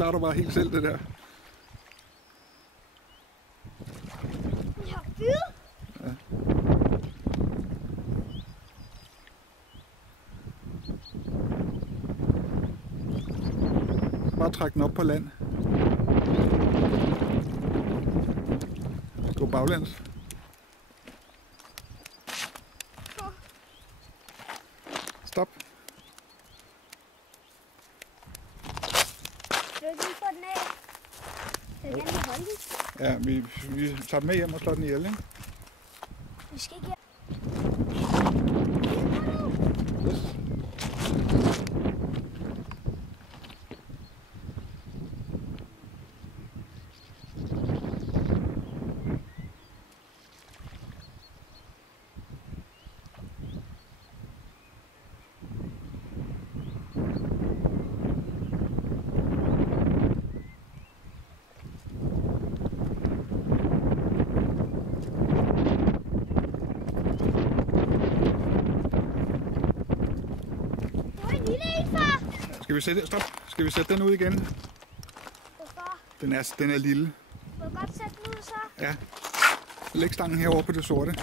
klarer du bare helt selv, det der. Jeg har fyret. Ja. Bare træk den op på land. Gå baglæns. Stop. Vil du lige få den af? Jeg vil gerne holde den. Ja, vi tager den med hjem og slår den ihjel, ikke? Vi skal ikke... Yes. Skal vi sætte den ud igen? Hvorfor? Den er lille. Må du godt sætte den ud så? Ja. Læg stangen herovre på det sorte.